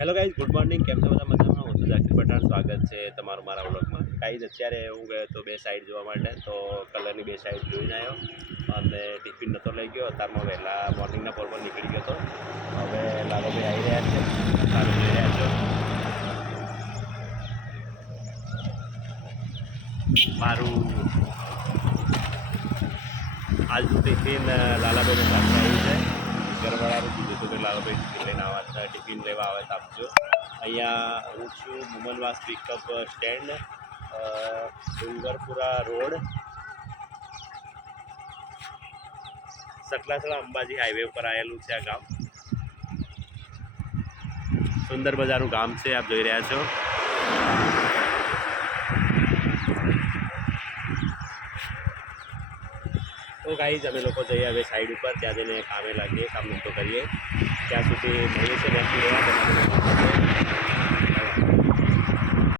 Hello guys, good morning. કેમ છો બધા? મજામાં? હું છું ઝાકીર પઠાણ. સ્વાગત છે તમારું મારા વ્લોગમાં. ગાઈઝ, અત્યારે હું ગયો હતો બે સાઈડ જોવા માટે, તો કલરની બે સાઈડ જોઈને આવ્યો અને ટિફિન નહોતો લઈ ગયો. અત્યારમાં વહેલા મોર્નિંગના પોરમાં નીકળી ગયો હતો. હવે લાલોભાઈ આવી રહ્યા છે, સારું જોઈ રહ્યા છો. મારું આજનું ટિફિન લાલાભાઈને સાથે આવ્યું છે. ઘરવાળાનું કીધું હતું કે લાલાભાઈ ટિફિન લઈને આવવા, ટિફિન લેવા આવે તો આપજો. અહીંયા હું છું Mumanvas pickup stand, Dungarpura road, Saklasana Ambaji highway ઉપર આવેલું છે આ ગામ. સુંદર મજાનું ગામ છે, આપ જોઈ રહ્યા છો. તો ગાઈઝ, અમે લોકો જઈએ હવે સાઈડ ઉપર, ત્યાં જઈને કામે લાગીએ, કામ ધંધો કરીએ. ત્યાં સુધી મળીએ છીએ.